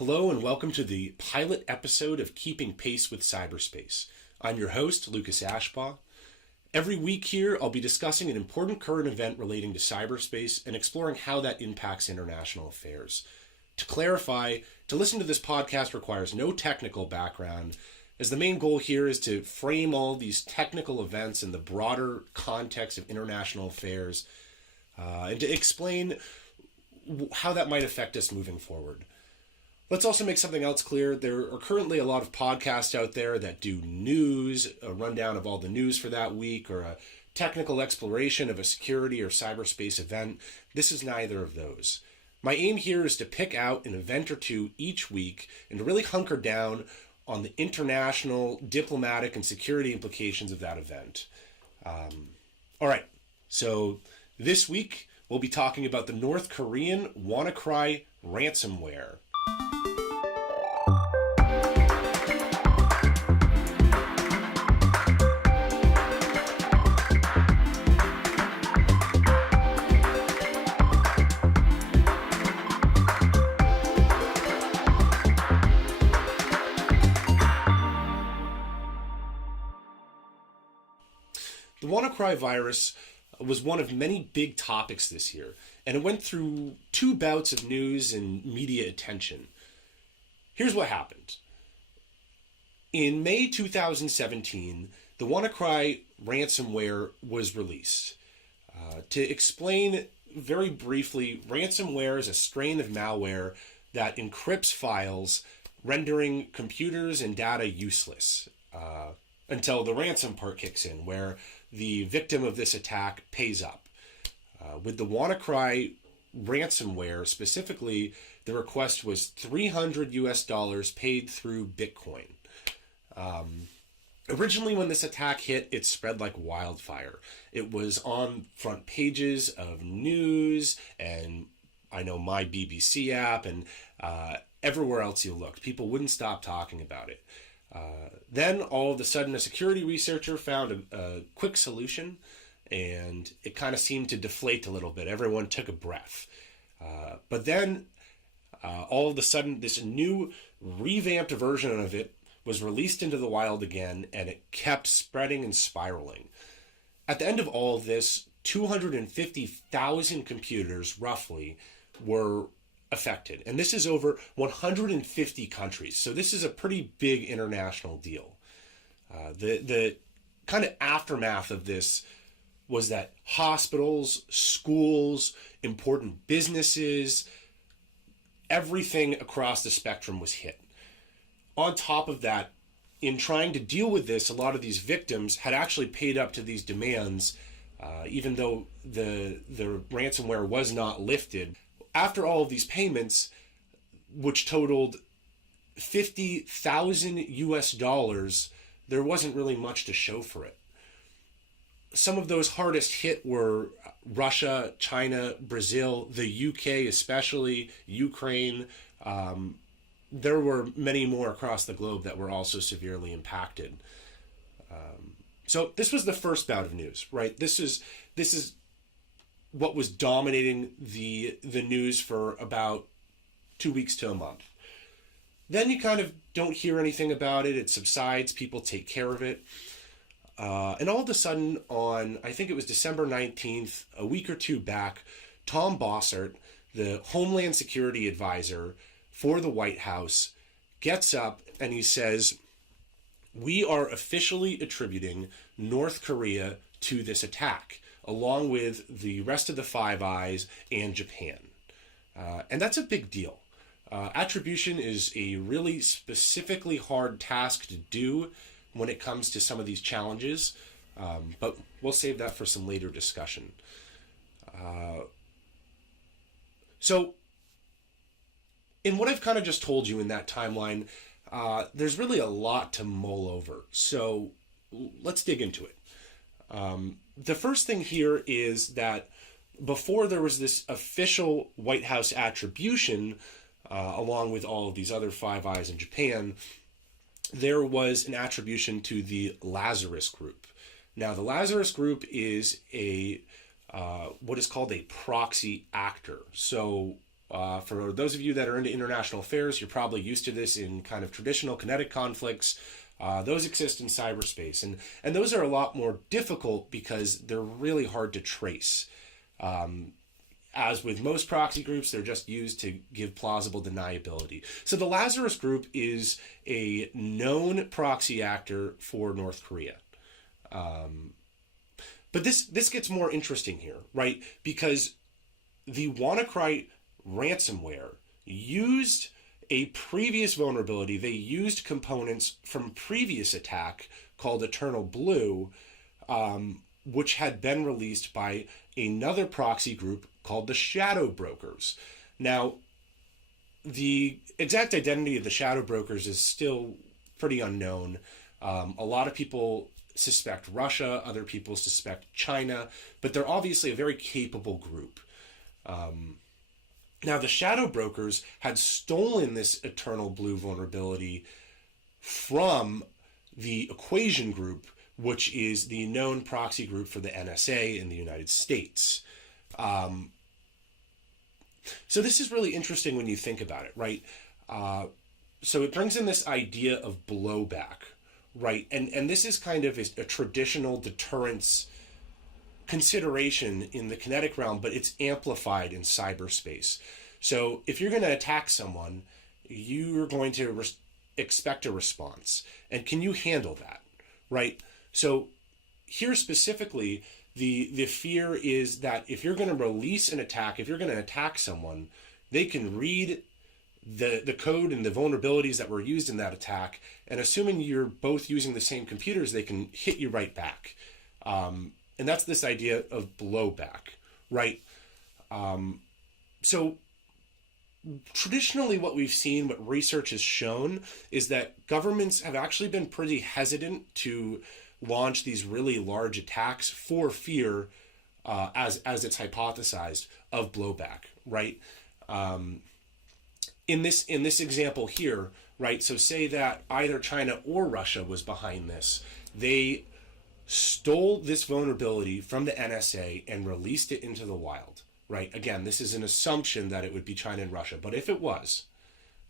Hello and welcome to the pilot episode of Keeping Pace with Cyberspace. I'm your host, Lucas Ashbaugh. Every week here, I'll be discussing an important current event relating to cyberspace and exploring how that impacts international affairs. To clarify, to listen to this podcast requires no technical background, as the main goal here is to frame all these technical events in the broader context of international affairs and to explain how that might affect us moving forward. Let's also make something else clear. There are currently a lot of podcasts out there that do news, a rundown of all the news for that week, or a technical exploration of a security or cyberspace event. This is neither of those. My aim here is to pick out an event or two each week and to really hunker down on the international, diplomatic, and security implications of that event. All right, so this week we'll be talking about the North Korean WannaCry ransomware. The WannaCry virus was one of many big topics this year, and it went through two bouts of news and media attention. Here's what happened. In May 2017, the WannaCry ransomware was released. To explain very briefly, ransomware is a strain of malware that encrypts files, rendering computers and data useless until the ransom part kicks in, where the victim of this attack pays up. With the WannaCry ransomware specifically, the request was $300 paid through Bitcoin. Originally, when this attack hit, it spread like wildfire. It was on front pages of news and I know my BBC app and everywhere else you looked. People wouldn't stop talking about it. Then all of a sudden a security researcher found a quick solution and it kind of seemed to deflate a little bit. Everyone took a breath. But then all of a sudden this new revamped version of it was released into the wild again, and it kept spreading and spiraling. At the end of all of this, 250,000 computers roughly were affected. And this is over 150 countries. So this is a pretty big international deal. The kind of aftermath of this was that hospitals, schools, important businesses, everything across the spectrum was hit. On top of that, in trying to deal with this, a lot of these victims had actually paid up to these demands, even though the ransomware was not lifted. After all of these payments, which totaled $50,000, there wasn't really much to show for it. Some of those hardest hit were Russia, China, Brazil, the UK especially, Ukraine. There were many more across the globe that were also severely impacted. So this was the first bout of news, right? This is what was dominating the news for about 2 weeks to a month. Then you kind of don't hear anything about it. It subsides. People take care of it. And all of a sudden on, I think it was December 19th, a week or two back, Tom Bossert, the Homeland Security Advisor for the White House, gets up and he says, we are officially attributing North Korea to this attack, along with the rest of the Five Eyes and Japan. And that's a big deal. Attribution is a really specifically hard task to do when it comes to some of these challenges, but we'll save that for some later discussion. So in what I've kind of just told you in that timeline, there's really a lot to mull over. So let's dig into it. The first thing here is that before there was this official White House attribution, along with all of these other Five Eyes in Japan, there was an attribution to the Lazarus Group. Now, the Lazarus Group is what is called a proxy actor. So For those of you that are into international affairs, you're probably used to this in kind of traditional kinetic conflicts. Those exist in cyberspace, and those are a lot more difficult because they're really hard to trace. As with most proxy groups, they're just used to give plausible deniability. So the Lazarus Group is a known proxy actor for North Korea. But this gets more interesting here, right? Because the WannaCry ransomware used a previous vulnerability. They used components from previous attack called Eternal Blue, which had been released by another proxy group called the Shadow Brokers. Now, the exact identity of the Shadow Brokers is still pretty unknown. A lot of people suspect Russia, other people suspect China, but they're obviously a very capable group. Now, the Shadow Brokers had stolen this Eternal Blue vulnerability from the Equation Group, which is the known proxy group for the NSA in the United States. So this is really interesting when you think about it, right? So it brings in this idea of blowback, right? And this is kind of a traditional deterrence consideration in the kinetic realm, but it's amplified in cyberspace. So if you're going to attack someone, you're going to expect a response. And can you handle that, right? So here specifically, the fear is that if you're going to release an attack, if you're going to attack someone, they can read the code and the vulnerabilities that were used in that attack, and assuming you're both using the same computers, they can hit you right back. And that's this idea of blowback, right? So traditionally what we've seen, what research has shown, is that governments have actually been pretty hesitant to launch these really large attacks for fear, as it's hypothesized, of blowback, right? In this example here, right? So say that either China or Russia was behind this. They stole this vulnerability from the NSA and released it into the wild, right? Again, this is an assumption that it would be China and Russia, but if it was,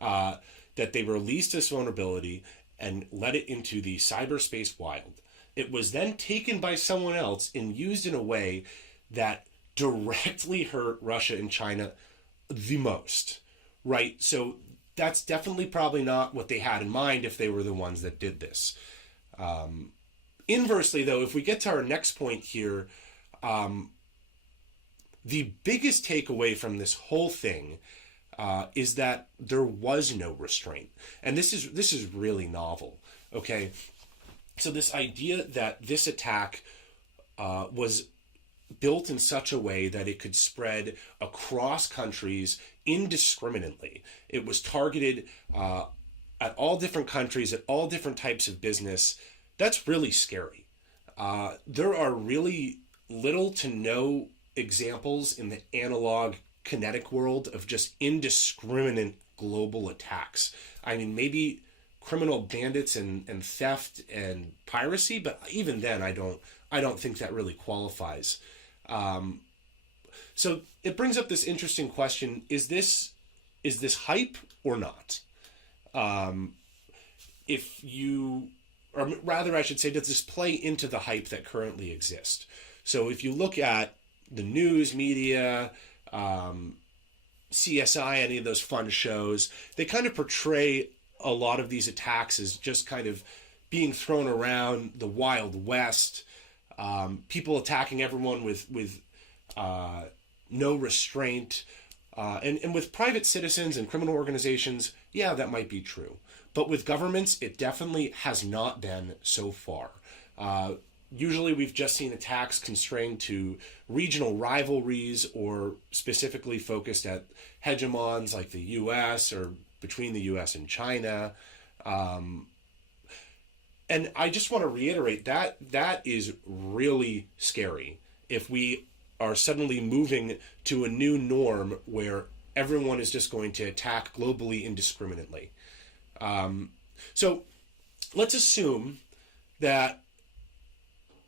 that they released this vulnerability and let it into the cyberspace wild, it was then taken by someone else and used in a way that directly hurt Russia and China the most, right? So that's definitely probably not what they had in mind if they were the ones that did this. Inversely, though, if we get to our next point here, the biggest takeaway from this whole thing is that there was no restraint. And this is really novel, okay? So this idea that this attack was built in such a way that it could spread across countries indiscriminately. It was targeted at all different countries, at all different types of business. That's really scary. There are really little to no examples in the analog kinetic world of just indiscriminate global attacks. I mean, maybe criminal bandits and theft and piracy, but even then I don't think that really qualifies. So it brings up this interesting question: is this hype or not? Or rather I should say, does this play into the hype that currently exists? So if you look at the news media, CSI, any of those fun shows, they kind of portray a lot of these attacks as just kind of being thrown around the Wild West, people attacking everyone with no restraint, and with private citizens and criminal organizations, yeah, that might be true. But with governments, it definitely has not been so far. Usually we've just seen attacks constrained to regional rivalries or specifically focused at hegemons like the US or between the US and China. And I just want to reiterate that is really scary if we are suddenly moving to a new norm where everyone is just going to attack globally indiscriminately. So let's assume that,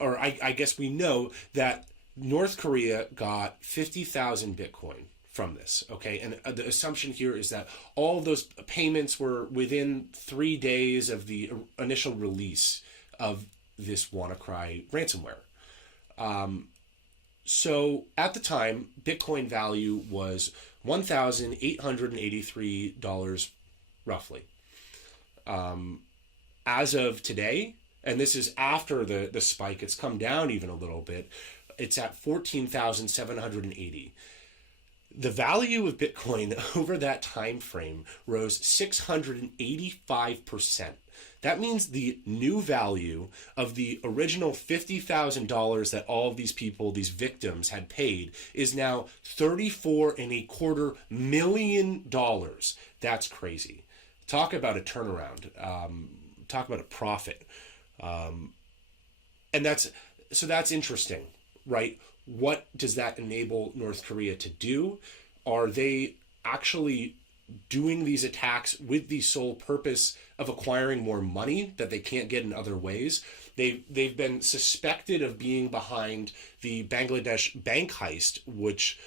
I guess we know that North Korea got 50,000 Bitcoin from this, okay? And the assumption here is that all those payments were within 3 days of the initial release of this WannaCry ransomware. So at the time, Bitcoin value was $1,883 roughly. As of today, and this is after the spike, it's come down even a little bit, it's at 14,780. The value of Bitcoin over that time frame rose 685%. That means the new value of the original $50,000 that all of these people, these victims, had paid is now $34.25 million. That's crazy. Talk about a turnaround. Talk about a profit. And that's interesting, right? What does that enable North Korea to do? Are they actually doing these attacks with the sole purpose of acquiring more money that they can't get in other ways? They've been suspected of being behind the Bangladesh bank heist, which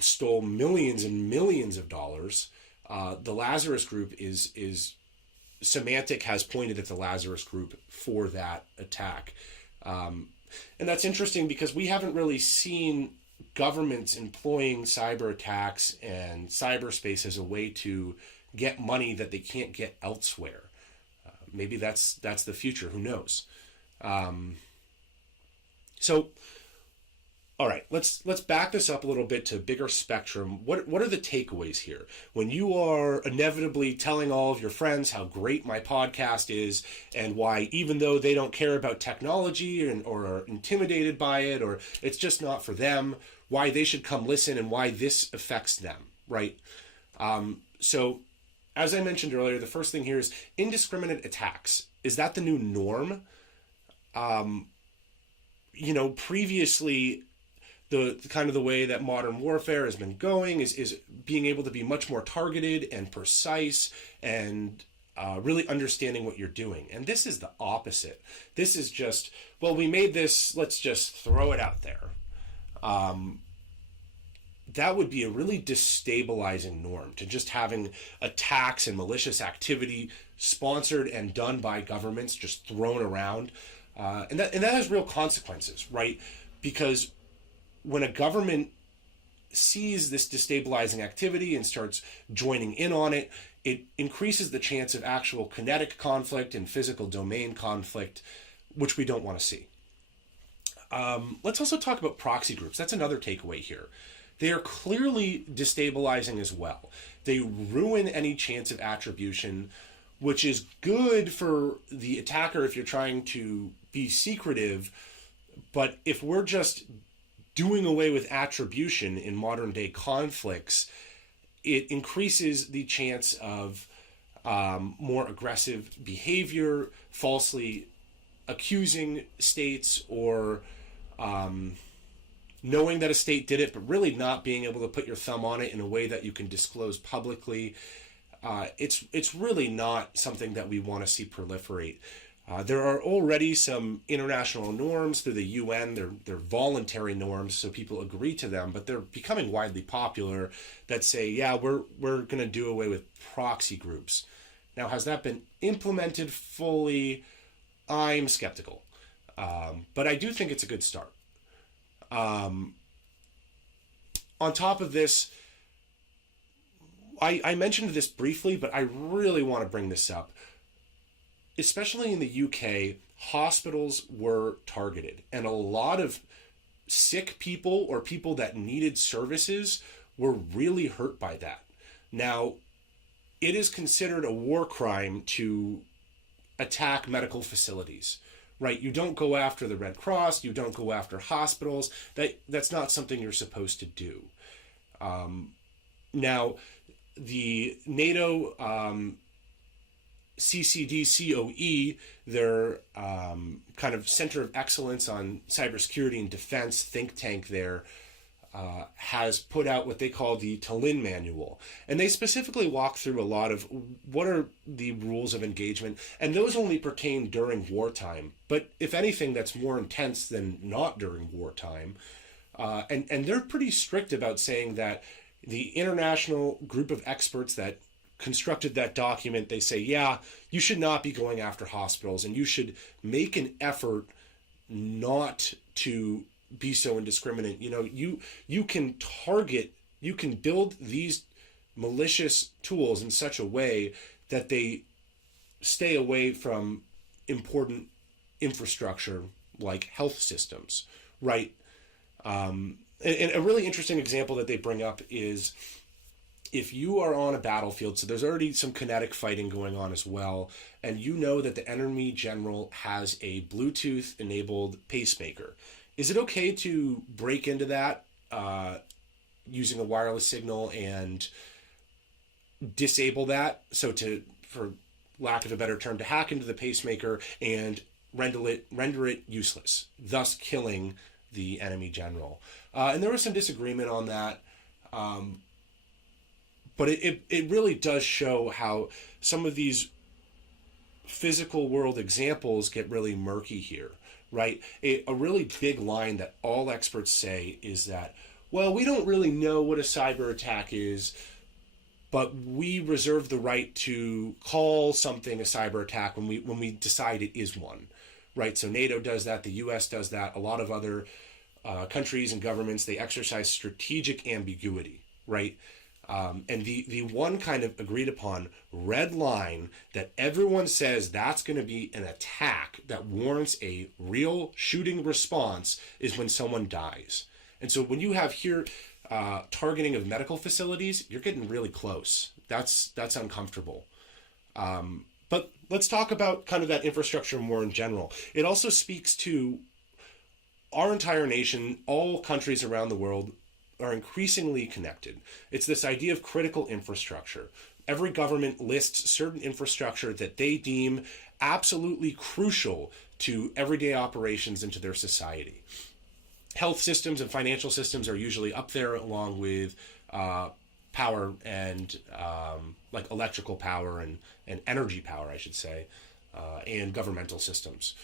stole millions and millions of dollars. The Lazarus Group is Symantec has pointed at the Lazarus Group for that attack. And that's interesting because we haven't really seen governments employing cyber attacks and cyberspace as a way to get money that they can't get elsewhere. Maybe that's the future. Who knows? So, all right, let's back this up a little bit to a bigger spectrum. What are the takeaways here? When you are inevitably telling all of your friends how great my podcast is and why, even though they don't care about technology or are intimidated by it, or it's just not for them, why they should come listen and why this affects them, right? So, as I mentioned earlier, the first thing here is indiscriminate attacks. Is that the new norm? Previously, the kind of the way that modern warfare has been going is being able to be much more targeted and precise and really understanding what you're doing. And this is the opposite. This is just, well, we made this, let's just throw it out there. That would be a really destabilizing norm, to just having attacks and malicious activity sponsored and done by governments just thrown around. And that has real consequences, right? Because when a government sees this destabilizing activity and starts joining in on it, it increases the chance of actual kinetic conflict and physical domain conflict, which we don't want to see. Let's also talk about proxy groups. That's another takeaway here. They are clearly destabilizing as well. They ruin any chance of attribution, which is good for the attacker if you're trying to be secretive. But if we're just doing away with attribution in modern day conflicts, it increases the chance of more aggressive behavior, falsely accusing states, or knowing that a state did it, but really not being able to put your thumb on it in a way that you can disclose publicly. It's really not something that we want to see proliferate. There are already some international norms through the UN. They're voluntary norms, so people agree to them, but they're becoming widely popular that say, yeah, we're going to do away with proxy groups. Now, has that been implemented fully? I'm skeptical. But I do think it's a good start. On top of this, I mentioned this briefly, but I really want to bring this up. Especially in the UK, hospitals were targeted, and a lot of sick people or people that needed services were really hurt by that. Now, it is considered a war crime to attack medical facilities, right? You don't go after the Red Cross, you don't go after hospitals. That's not something you're supposed to do. Now, the NATO CCDCOE, their kind of center of excellence on cybersecurity and defense think tank there, has put out what they call the Tallinn Manual. And they specifically walk through a lot of what are the rules of engagement, and those only pertain during wartime. But if anything, that's more intense than not during wartime. And they're pretty strict about saying that The international group of experts that constructed that document, they say, yeah, you should not be going after hospitals, and you should make an effort not to be so indiscriminate. You can target, you can build these malicious tools in such a way that they stay away from important infrastructure like health systems, right? And a really interesting example that they bring up is if you are on a battlefield, so there's already some kinetic fighting going on as well, and you know that the enemy general has a Bluetooth enabled pacemaker. Is it okay to break into that using a wireless signal and disable that? So for lack of a better term, to hack into the pacemaker and render it useless, thus killing the enemy general. And there was some disagreement on that. But it really does show how some of these physical world examples get really murky here, right? A really big line that all experts say is that, well, we don't really know what a cyber attack is, but we reserve the right to call something a cyber attack when we decide it is one, right? So NATO does that, the US does that, a lot of other countries and governments, they exercise strategic ambiguity, right? And the one kind of agreed upon red line that everyone says that's going to be an attack that warrants a real shooting response is when someone dies. And so when you have here targeting of medical facilities, you're getting really close. That's uncomfortable. But let's talk about kind of that infrastructure more in general. It also speaks to our entire nation, all countries around the world are increasingly connected. It's this idea of critical infrastructure. Every government lists certain infrastructure that they deem absolutely crucial to everyday operations into their society. Health systems and financial systems are usually up there along with power and like electrical power and energy power, I should say, and governmental systems.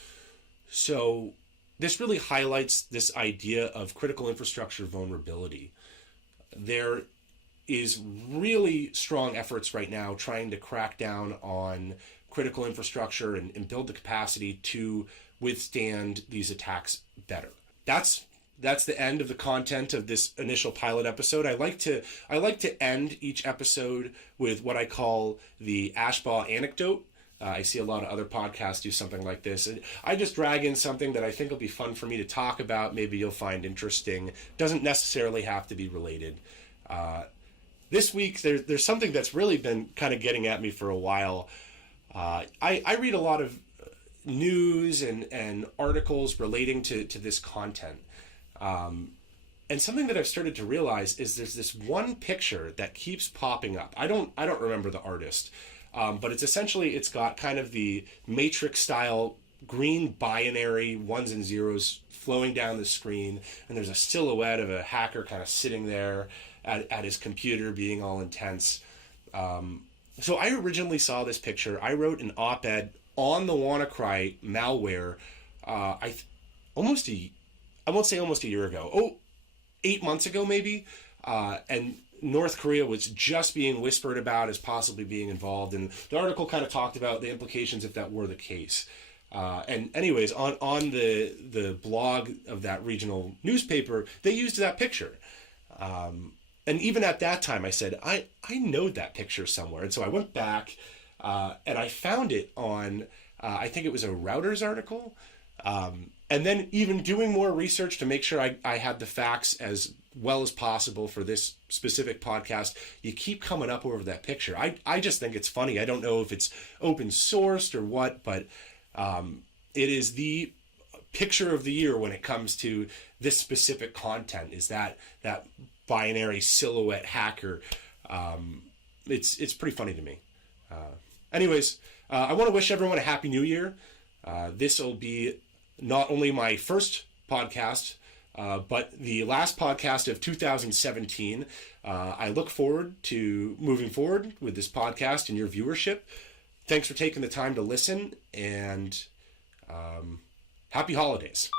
So this really highlights this idea of critical infrastructure vulnerability. There is really strong efforts right now trying to crack down on critical infrastructure and build the capacity to withstand these attacks better. That's the end of the content of this initial pilot episode. I like to end each episode with what I call the Ashbaugh anecdote. I see a lot of other podcasts do something like this. I just drag in something that I think will be fun for me to talk about. Maybe you'll find interesting. Doesn't necessarily have to be related. This week, there's something that's really been kind of getting at me for a while. I read a lot of news and articles relating to this content. And something that I've started to realize is there's this one picture that keeps popping up. I don't remember the artist. But it's got kind of the Matrix style green binary ones and zeros flowing down the screen. And there's a silhouette of a hacker kind of sitting there at his computer being all intense. So I originally saw this picture. I wrote an op-ed on the WannaCry malware. I won't say almost a year ago. 8 months ago maybe. And North Korea was just being whispered about as possibly being involved, and the article kind of talked about the implications if that were the case. And anyways, on the blog of that regional newspaper, they used that picture. And even at that time, I said, I know that picture somewhere. And so I went back and I found it on, I think it was a Routers article. And then even doing more research to make sure I had the facts as well as possible for this specific podcast, you keep coming up over that picture. I just think it's funny. I don't know if it's open sourced or what, but it is the picture of the year when it comes to this specific content, is that binary silhouette hacker. It's pretty funny to me. Anyways, I want to wish everyone a happy new year. This will be not only my first podcast, but the last podcast of 2017. I look forward to moving forward with this podcast and your viewership. Thanks for taking the time to listen, and happy holidays.